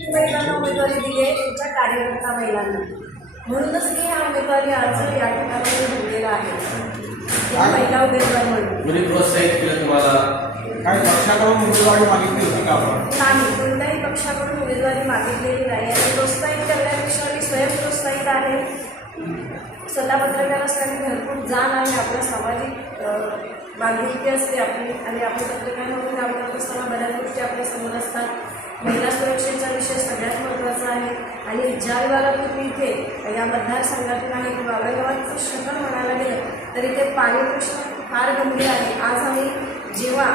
महिलांना उमेदवारी दिली आहे? त्यांच्या कार्यकर्ता महिलांना. म्हणूनच मी हा उमेदवारी अर्ज या ठिकाणी भरलेला आहे. या महिला उमेदवार म्हणून प्रोत्साहित केलं तुम्हाला काय पक्षाकडून उमेदवारी मागितली होती का आपण? नाही कोणत्याही पक्षाकडून उमेदवारी मागितलेली नाही. आणि प्रोत्साहित करण्यापेक्षा मी स्वयं प्रोत्साहित आहे. स्वतः पत्रकार असताना भरपूर जाण आहे. आपल्या सामाजिक बांधिलकी असते आपली. आणि आपण पत्रकार म्हणून काम करत असताना बऱ्याच गोष्टी आपल्यासमोर असतात. सगळ्यात महत्त्वाचा आहे. आणि ज्या तुम्ही इथे या मतदारसंघातून आहे किंवा औरंगाबादचं शहर म्हणायला गेलं तरी ते पाणी प्रश्न फार गंभीर आहे. आज आम्ही जेव्हा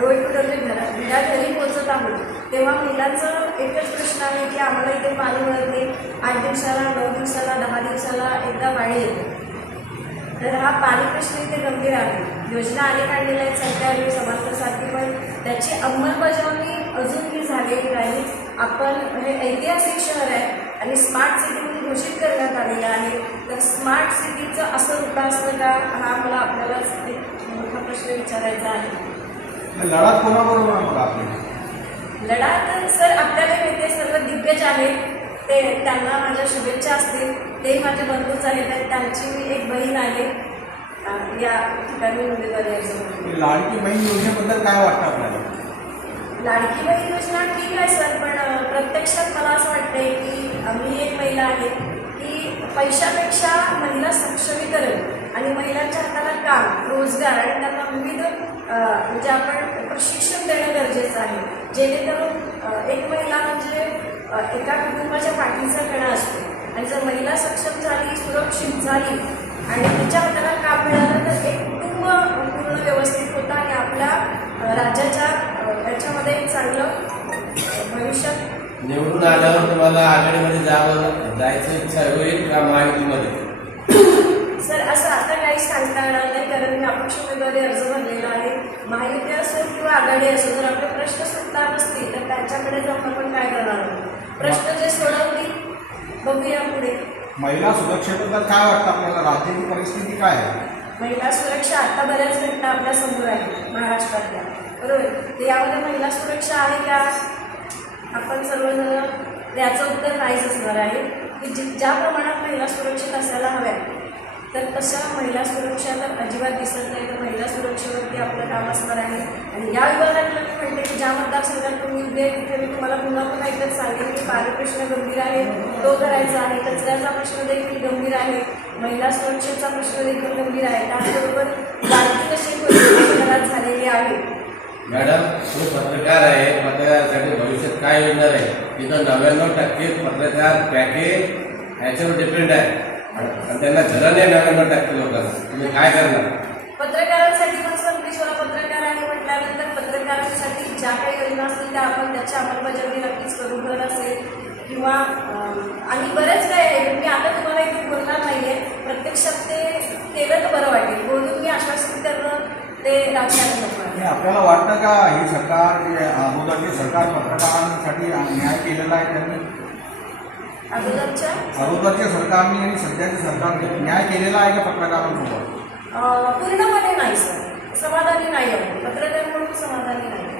डोळे टुटवले घरा घरा घरी पोहोचत आहोत तेव्हा महिलांचं एकच प्रश्न आहे की आम्हाला इथे पाणी मिळत नाही. आठ दिवसाला नऊ दिवसाला दहा दिवसाला एकदा पाणी येते. तर हा पाणी प्रश्न इथे गंभीर आहे. योजना आली काढलेल्या आहेत सरकारने समांतरसारखी पण त्याची अंमलबजावणी आपण हे ऐतिहासिक शहर आहे आणि स्मार्ट सिटी म्हणून घोषित करण्यात आलेलं आहे. तर स्मार्ट सिटीचं असं रूप असतं का हा मला आपल्यालाच एक मोठा प्रश्न विचारायचा आहे. लढत कोणाबरोबर आहे लढा तर सर आपल्याला माहिती आहे सर्व दिग्गज आहेत. ते त्यांना माझ्या शुभेच्छा असतील. ते माझे बंधूच आहेत आणि त्यांची मी एक बहीण आहे. या ठिकाणी उमेदवारी अर्ज. लाडकी बहीण योजनेबद्दल काय वाटतं आपल्याला? लाडकी बहीण योजना ठीक आहे सर पण प्रत्यक्षात मला असं वाटतंय की मी एक महिला आहे. की पैशापेक्षा महिला सक्षमीकरण आणि महिलांच्या हाताला काम रोजगार आणि त्यांना विविध म्हणजे आपण प्रशिक्षण देणं गरजेचं आहे. जेणेकरून एक महिला म्हणजे एका कुटुंबाच्या पाठीचा कणा असतो. आणि जर महिला सक्षम झाली सुरक्षित झाली आणि तिच्या हाताला काम मिळालं तर एक कुटुंब पूर्ण व्यवस्थित होतं आणि आपल्या राज्याच्या चांगलं भविष्यात निवडून आल्यावर तुम्हाला आघाडीमध्ये जावं जायची इच्छा होईल का महायुतीमध्ये सर असं आता काही सांगता येणार नाही कारण मी अपक्ष उमेदवारी अर्ज भरलेला आहे. महायुती असो किंवा आघाडी असो जर आपले प्रश्न सुटणार नसतील तर त्यांच्याकडे जाऊन आपण काय करणार प्रश्न जे सोडवतील बघूया पुढे. महिला सुरक्षेबद्दल काय वाटतं आपल्याला? राज्याची परिस्थिती काय आहे? महिला सुरक्षा आता बऱ्याच घटना आपल्यासमोर आहेत महाराष्ट्रातल्या. बरोबर तर यामध्ये महिला सुरक्षा आहे का? आपण सर्वजण याचं उत्तर नाहीच असणार आहे. की जी ज्या प्रमाणात महिला सुरक्षित असायला हव्या तर तशा महिला सुरक्षा तर अजिबात दिसत नाही. तर महिला सुरक्षेवरती आपलं काम असणार आहे. आणि या विभागातलं मी म्हणते की ज्या मतदारसंघात तुम्ही उद्या तिथे मी तुम्हाला पुन्हा पुन्हा एकदा सांगेन की पाणी प्रश्न गंभीर आहे तो करायचा आहे. कचऱ्याचा प्रश्न देखील गंभीर आहे. महिला सुरक्षेचा प्रश्न देखील गंभीर आहे. त्याचबरोबर लाडकी कशी घरात झालेली आहे मॅडम तुम्ही पत्रकार आहे पत्रकारासाठी भविष्यात काय होणार आहे? तिथं नव्याण्णव टक्के पत्रकार पॅकेज ह्याच्यावर डिपेंड आहे. आणि त्यांना घरं नाही नव्याण्णव टक्के लोकांना. तुम्ही काय करणार? पत्रकारांसाठी पण संदेश्वरा पत्रकार आहे म्हटल्यानंतर पत्रकारांसाठी ज्या काही योजना असतील त्या आपण त्याची अंमलबजावणी नक्कीच करू घर असेल. किंवा आणि बरेच काय आहे. मी आता तुम्हाला इथे बोलणार नाही आहे प्रत्यक्षात ते केलं तर बरं वाटेल. बोलून मी आश्वासित करणं ते राजकारण आपल्याला वाटतं का हे सरकार जे अगोदरचे सरकार पत्रकारांसाठी न्याय केलेला आहे त्यांनी? अगोदरच्या? सरकारने आणि सध्याच्या सरकारने न्याय केलेला आहे का पत्रकारांसोबत? पूर्णपणे नाही सर. समाधानी नाही पत्रकार म्हणून समाधानी नाही